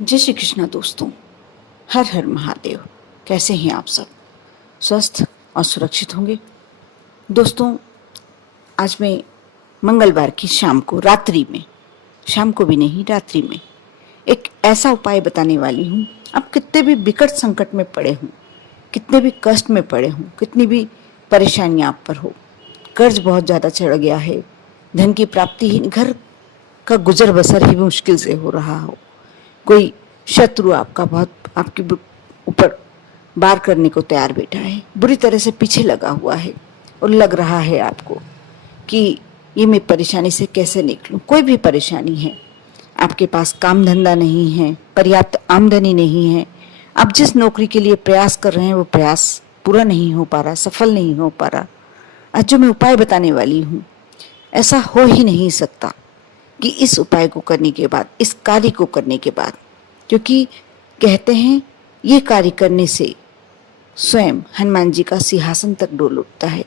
जय श्री कृष्णा दोस्तों। हर हर महादेव। कैसे हैं आप सब? स्वस्थ और सुरक्षित होंगे। दोस्तों, आज मैं मंगलवार की शाम को शाम को भी नहीं, रात्रि में एक ऐसा उपाय बताने वाली हूँ। आप कितने भी विकट संकट में पड़े हों, कितने भी कष्ट में पड़े हों, कितनी भी परेशानियां आप पर हो, कर्ज बहुत ज़्यादा चढ़ गया है, धन की प्राप्ति ही, घर का गुजर बसर ही मुश्किल से हो रहा हो, कोई शत्रु आपका बहुत आपके ऊपर वार करने को तैयार बैठा है, बुरी तरह से पीछे लगा हुआ है और लग रहा है आपको कि ये मैं परेशानी से कैसे निकलूं। कोई भी परेशानी है, आपके पास काम धंधा नहीं है, पर्याप्त आमदनी नहीं है, आप जिस नौकरी के लिए प्रयास कर रहे हैं वो प्रयास पूरा नहीं हो पा रहा, सफल नहीं हो पा रहा। आज जो मैं उपाय बताने वाली हूँ, ऐसा हो ही नहीं सकता कि इस उपाय को करने के बाद, इस कार्य को करने के बाद, क्योंकि कहते हैं ये कार्य करने से स्वयं हनुमान जी का सिंहासन तक डोल उठता है।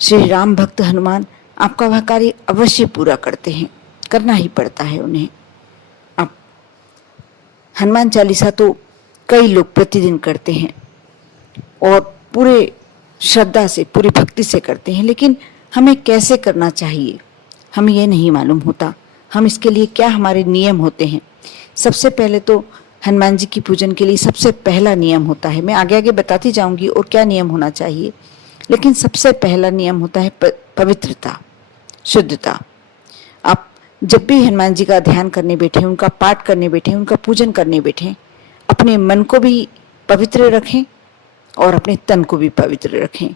श्री राम भक्त हनुमान आपका वह कार्य अवश्य पूरा करते हैं, करना ही पड़ता है उन्हें। अब हनुमान चालीसा तो कई लोग प्रतिदिन करते हैं और पूरे श्रद्धा से, पूरी भक्ति से करते हैं, लेकिन हमें कैसे करना चाहिए हमें यह नहीं मालूम होता। हम इसके लिए क्या हमारे नियम होते हैं। सबसे पहले तो हनुमान जी की पूजन के लिए सबसे पहला नियम होता है, मैं आगे आगे बताती जाऊंगी और क्या नियम होना चाहिए, लेकिन सबसे पहला नियम होता है पवित्रता, शुद्धता। आप जब भी हनुमान जी का ध्यान करने बैठे, उनका पाठ करने बैठे, उनका पूजन करने बैठे, अपने मन को भी पवित्र रखें और अपने तन को भी पवित्र रखें।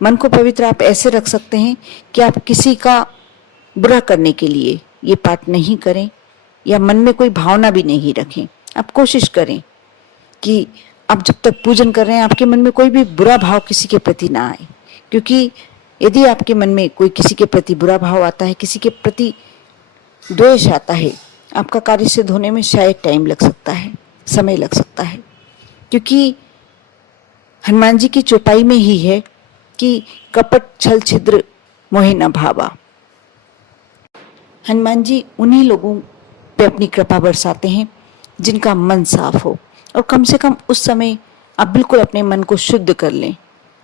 मन को पवित्र आप ऐसे रख सकते हैं कि आप किसी का बुरा करने के लिए ये पाठ नहीं करें या मन में कोई भावना भी नहीं रखें। आप कोशिश करें कि आप जब तक पूजन कर रहे हैं आपके मन में कोई भी बुरा भाव किसी के प्रति ना आए, क्योंकि यदि आपके मन में कोई किसी के प्रति बुरा भाव आता है, किसी के प्रति द्वेष आता है, आपका कार्य सिद्ध होने में शायद टाइम लग सकता है, समय लग सकता है। क्योंकि हनुमान जी की चौपाई में ही है कि कपट छल छिद्र मोहि न भावा। हनुमान जी उन्हीं लोगों पे अपनी कृपा बरसाते हैं जिनका मन साफ हो, और कम से कम उस समय आप बिल्कुल अपने मन को शुद्ध कर लें।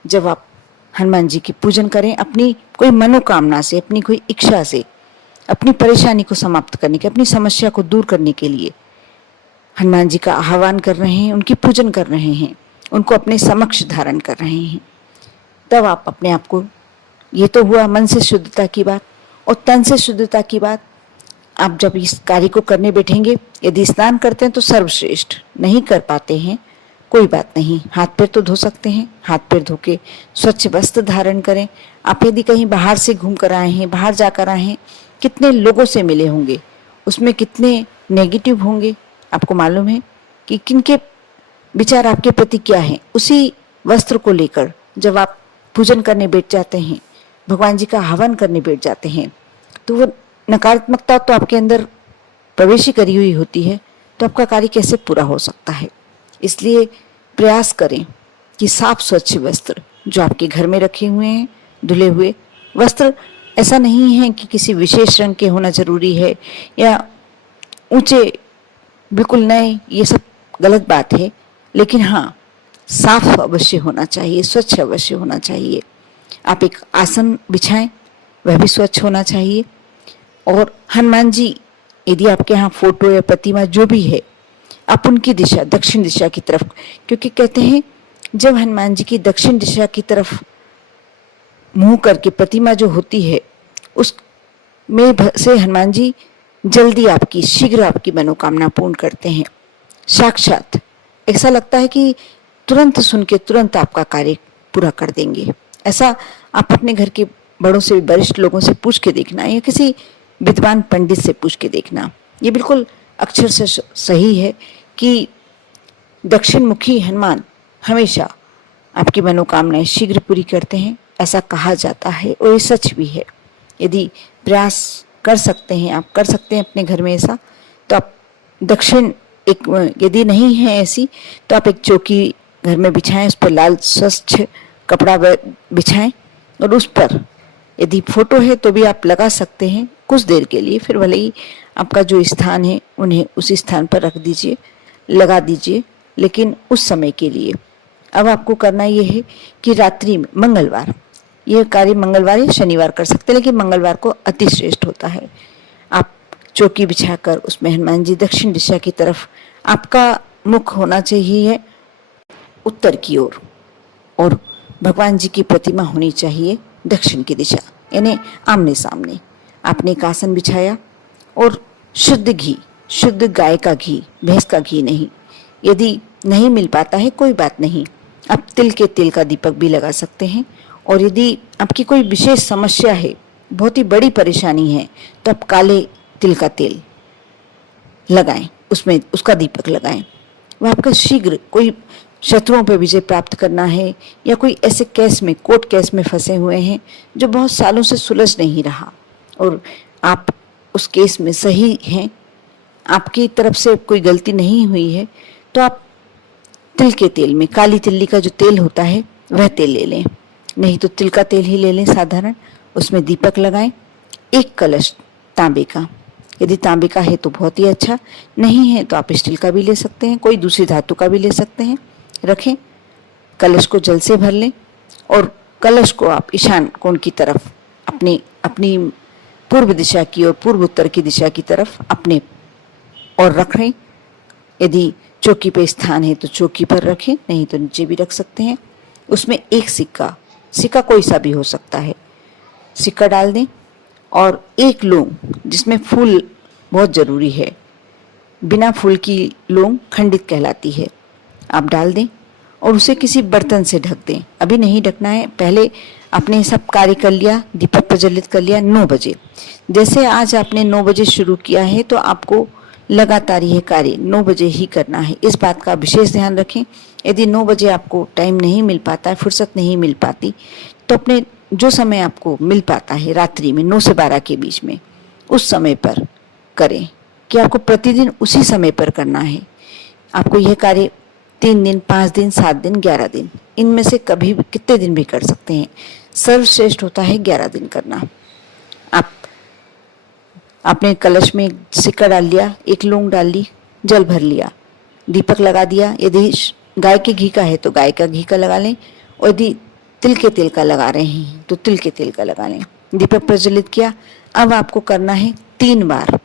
जब आप हनुमान जी की पूजन करें, अपनी कोई मनोकामना से, अपनी कोई इच्छा से, अपनी परेशानी को समाप्त करने के, अपनी समस्या को दूर करने के लिए हनुमान जी का आह्वान कर रहे हैं, उनकी पूजन कर रहे हैं, उनको अपने समक्ष धारण कर रहे हैं, तब आप अपने आप को, ये तो हुआ मन से शुद्धता की बात, और तन से शुद्धता की बात। आप जब इस कार्य को करने बैठेंगे, यदि स्नान करते हैं तो सर्वश्रेष्ठ, नहीं कर पाते हैं कोई बात नहीं, हाथ पैर तो धो सकते हैं, हाथ पैर धो के स्वच्छ वस्त्र धारण करें। आप यदि कहीं बाहर से घूम कर आए हैं, बाहर जाकर आए हैं, कितने लोगों से मिले होंगे, उसमें कितने नेगेटिव होंगे, आपको मालूम है कि किनके विचार आपके प्रति क्या है। उसी वस्त्र को लेकर जब आप पूजन करने बैठ जाते हैं, भगवान जी का हवन करने बैठ जाते हैं, तो वो नकारात्मकता तो आपके अंदर प्रवेश ही करी हुई होती है, तो आपका कार्य कैसे पूरा हो सकता है। इसलिए प्रयास करें कि साफ स्वच्छ वस्त्र जो आपके घर में रखे हुए हैं, धुले हुए वस्त्र, ऐसा नहीं है कि किसी विशेष रंग के होना जरूरी है या ऊंचे बिल्कुल नए, ये सब गलत बात है, लेकिन हाँ, साफ अवश्य होना चाहिए, स्वच्छ अवश्य होना चाहिए। आप एक आसन बिछाएं, वह भी स्वच्छ होना चाहिए। और हनुमान जी, यदि आपके यहाँ फोटो या प्रतिमा जो भी है, आप उनकी दिशा दक्षिण दिशा की तरफ, क्योंकि कहते हैं जब हनुमान जी की दक्षिण दिशा की तरफ मुंह करके प्रतिमा जो होती है, उस में से हनुमान जी जल्दी आपकी, शीघ्र आपकी मनोकामना पूर्ण करते हैं। साक्षात ऐसा लगता है कि तुरंत सुन के तुरंत आपका कार्य पूरा कर देंगे। ऐसा आप अपने घर के बड़ों से, वरिष्ठ लोगों से पूछ के देखना, या किसी विद्वान पंडित से पूछ के देखना, ये बिल्कुल अक्षर से सही है कि दक्षिण मुखी हनुमान हमेशा आपकी मनोकामनाएं शीघ्र पूरी करते हैं, ऐसा कहा जाता है और ये सच भी है। यदि प्रयास कर सकते हैं, आप कर सकते हैं अपने घर में ऐसा, तो आप दक्षिण, एक यदि नहीं है ऐसी, तो आप एक चौकी घर में बिछाएं, उस पर लाल स्वच्छ कपड़ा बिछाएं और उस पर यदि फोटो है तो भी आप लगा सकते हैं कुछ देर के लिए, फिर भले ही आपका जो स्थान है उन्हें उसी स्थान पर रख दीजिए, लगा दीजिए, लेकिन उस समय के लिए। अब आपको करना यह है कि रात्रि में मंगलवार, यह कार्य मंगलवार या शनिवार कर सकते हैं, लेकिन मंगलवार को अति श्रेष्ठ होता है। आप चौकी बिछाकर उसमें हनुमान जी दक्षिण दिशा की तरफ, आपका मुख होना चाहिए उत्तर की ओर और भगवान जी की प्रतिमा होनी चाहिए दक्षिण की दिशा, यानी आमने सामने। आपने एक आसन बिछाया और शुद्ध घी, शुद्ध गाय का घी, भैंस का घी नहीं, यदि नहीं मिल पाता है कोई बात नहीं, आप तिल के तेल का दीपक भी लगा सकते हैं। और यदि आपकी कोई विशेष समस्या है, बहुत ही बड़ी परेशानी है, तो आप काले तिल का तेल लगाएं, उसमें उसका दीपक लगाएं। वह आपका शीघ्र, कोई शत्रुओं पर विजय प्राप्त करना है या कोई ऐसे केस में, कोर्ट केस में फंसे हुए हैं जो बहुत सालों से सुलझ नहीं रहा और आप उस केस में सही हैं, आपकी तरफ से कोई गलती नहीं हुई है, तो आप तिल के तेल में, काली तिल्ली का जो तेल होता है वह तेल ले लें, नहीं तो तिल का तेल ही ले लें साधारण। उसमें दीपक लगाएं। एक कलश तांबे का, यदि तांबे का है तो बहुत ही अच्छा, नहीं है तो आप स्टील का भी ले सकते हैं, कोई दूसरी धातु का भी ले सकते हैं, रखें। कलश को जल से भर लें और कलश को आप ईशान कोण की तरफ, अपनी पूर्व दिशा की और पूर्व उत्तर की दिशा की तरफ अपने और रखें। यदि चौकी पे स्थान है तो चौकी पर रखें, नहीं तो नीचे भी रख सकते हैं। उसमें एक सिक्का, सिक्का कोई सा भी हो सकता है, सिक्का डाल दें और एक लौंग, जिसमें फूल बहुत ज़रूरी है, बिना फूल की लौंग खंडित कहलाती है, आप डाल दें और उसे किसी बर्तन से ढक दें। अभी नहीं ढकना है, पहले आपने सब कार्य कर लिया, दीपक प्रज्वलित कर लिया 9 बजे। जैसे आज आपने 9 बजे शुरू किया है तो आपको लगातार यह कार्य 9 बजे ही करना है, इस बात का विशेष ध्यान रखें। यदि 9 बजे आपको टाइम नहीं मिल पाता है, फुर्सत नहीं मिल पाती, तो अपने जो समय आपको मिल पाता है रात्रि में 9 से 12 के बीच में, उस समय पर करें, कि आपको प्रतिदिन उसी समय पर करना है। आपको यह कार्य 3 दिन, 5 दिन, 7 दिन, 11 दिन, इनमें से कभी भी, कितने दिन भी कर सकते हैं। सर्वश्रेष्ठ होता है 11 दिन करना। आपने कलश में सिक्का डाल लिया, एक लौंग डाल ली, जल भर लिया, दीपक लगा दिया। यदि गाय के घी का है तो गाय का घी का लगा लें, और यदि तिल के तेल का लगा रहे हैं तो तिल के तेल का लगा लें। दीपक प्रज्वलित किया। अब आपको करना है 3 बार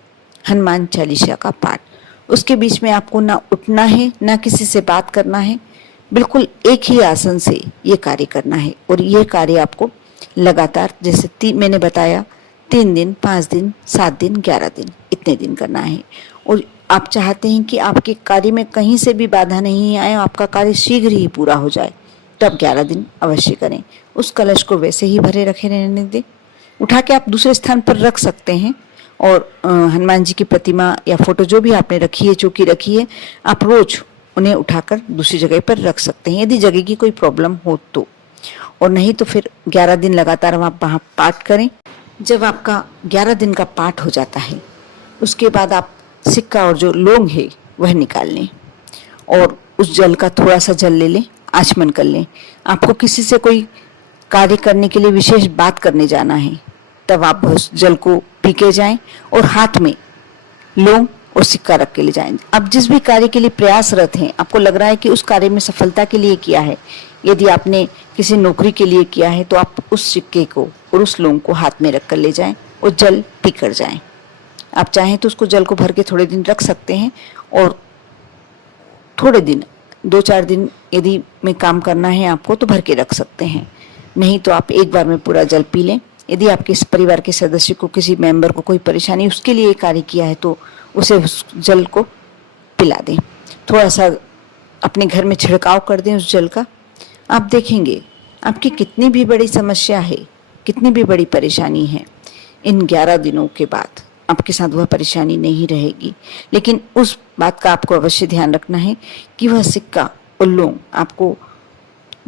हनुमान चालीसा का पाठ। उसके बीच में आपको ना उठना है, ना किसी से बात करना है, बिल्कुल एक ही आसन से ये कार्य करना है। और ये कार्य आपको लगातार, जैसे मैंने बताया, 3 दिन, 5 दिन, 7 दिन, 11 दिन, इतने दिन करना है। और आप चाहते हैं कि आपके कार्य में कहीं से भी बाधा नहीं आए, आपका कार्य शीघ्र ही पूरा हो जाए, तो आप 11 दिन अवश्य करें। उस कलश को वैसे ही भरे रखे रहने दें, उठा के आप दूसरे स्थान पर रख सकते हैं। और हनुमान जी की प्रतिमा या फोटो जो भी आपने रखी है, चौकी रखी है, आप रोज उन्हें उठाकर दूसरी जगह पर रख सकते हैं, यदि जगह की कोई प्रॉब्लम हो तो। और नहीं तो फिर 11 दिन लगातार आप वहाँ पाठ करें। जब आपका 11 दिन का पाठ हो जाता है, उसके बाद आप सिक्का और जो लौंग है वह निकाल लें और उस जल का थोड़ा सा जल ले लें, आचमन कर लें। आपको किसी से कोई कार्य करने के लिए विशेष बात करने जाना है, तब आप उस जल को पी के जाएं और हाथ में लौंग और सिक्का रख के ले जाएं। अब जिस भी कार्य के लिए प्रयासरत हैं, आपको लग रहा है कि उस कार्य में सफलता के लिए किया है, यदि आपने किसी नौकरी के लिए किया है, तो आप उस सिक्के को और उस लौंग को हाथ में रख कर ले जाएं और जल पी कर जाएं। आप चाहें तो उसको जल को भर के थोड़े दिन रख सकते हैं और थोड़े दिन, 2-4 दिन यदि में काम करना है आपको तो भर के रख सकते हैं, नहीं तो आप एक बार में पूरा जल पी लें। यदि आपके इस परिवार के सदस्य को, किसी मेंबर को कोई परेशानी, उसके लिए कार्य किया है, तो उसे उस जल को पिला दें। थोड़ा सा अपने घर में छिड़काव कर दें उस जल का। आप देखेंगे आपकी कितनी भी बड़ी समस्या है, कितनी भी बड़ी परेशानी है, इन 11 दिनों के बाद आपके साथ वह परेशानी नहीं रहेगी। लेकिन उस बात का आपको अवश्य ध्यान रखना है कि वह सिक्का और लौंग आपको,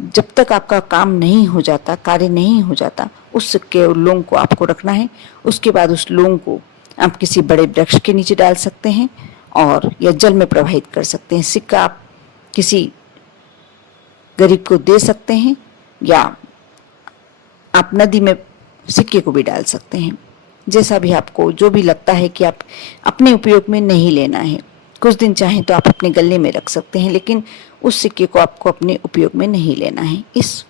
जब तक आपका काम नहीं हो जाता, कार्य नहीं हो जाता, उस सिक्के और लौंग को आपको रखना है। उसके बाद उस लौंग को आप किसी बड़े वृक्ष के नीचे डाल सकते हैं और या जल में प्रवाहित कर सकते हैं। सिक्का आप किसी गरीब को दे सकते हैं या आप नदी में सिक्के को भी डाल सकते हैं। जैसा भी आपको जो भी लगता है कि आप अपने उपयोग में नहीं लेना है, कुछ दिन चाहें तो आप अपने गले में रख सकते हैं, लेकिन उस सिक्के को आपको अपने उपयोग में नहीं लेना है। इस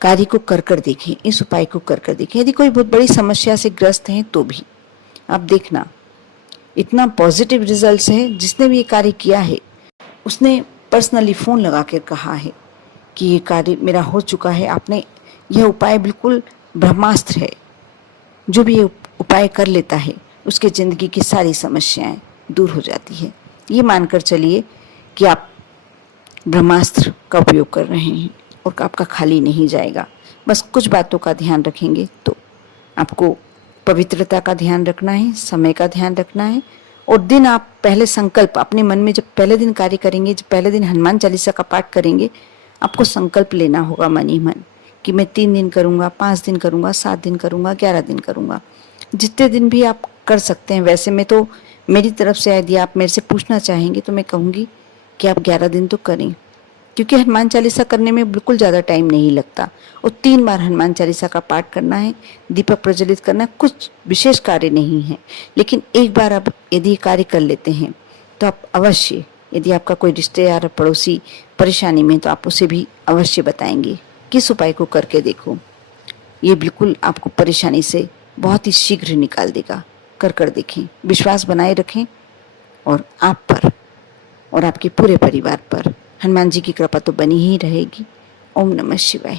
कार्य को कर देखें, इस उपाय को कर देखें। यदि कोई बहुत बड़ी समस्या से ग्रस्त हैं तो भी आप देखना इतना पॉजिटिव रिजल्ट्स है। जिसने भी ये कार्य किया है उसने पर्सनली फ़ोन लगा कर कहा है कि ये कार्य मेरा हो चुका है। आपने यह उपाय बिल्कुल ब्रह्मास्त्र है। जो भी ये उपाय कर लेता है उसके ज़िंदगी की सारी समस्याएं दूर हो जाती है। ये मानकर चलिए कि आप ब्रह्मास्त्र का उपयोग कर रहे हैं और आपका खाली नहीं जाएगा। बस कुछ बातों का ध्यान रखेंगे तो आपको पवित्रता का ध्यान रखना है, समय का ध्यान रखना है, और दिन आप पहले संकल्प अपने मन में जब पहले दिन कार्य करेंगे, जब पहले दिन हनुमान चालीसा का पाठ करेंगे, आपको संकल्प लेना होगा मन ही मन कि मैं 3 दिन करूँगा, 5 दिन करूँगा, 7 दिन करूँगा, 11 दिन करूँगा। जितने दिन भी आप कर सकते हैं। वैसे में तो मेरी तरफ से यदि आप मेरे से पूछना चाहेंगे तो मैं कहूँगी कि आप 11 दिन तो करें, क्योंकि हनुमान चालीसा करने में बिल्कुल ज़्यादा टाइम नहीं लगता। और 3 बार हनुमान चालीसा का पाठ करना है, दीपक प्रज्वलित करना है, कुछ विशेष कार्य नहीं है। लेकिन एक बार आप यदि कार्य कर लेते हैं तो आप अवश्य, यदि आपका कोई रिश्तेदार पड़ोसी परेशानी में, तो आप उसे भी अवश्य बताएंगे किस उपाय को करके देखो। ये बिल्कुल आपको परेशानी से बहुत ही शीघ्र निकाल देगा। कर देखें, विश्वास बनाए रखें और आप पर और आपके पूरे परिवार पर हनुमान जी की कृपा तो बनी ही रहेगी। ओम नमः शिवाय।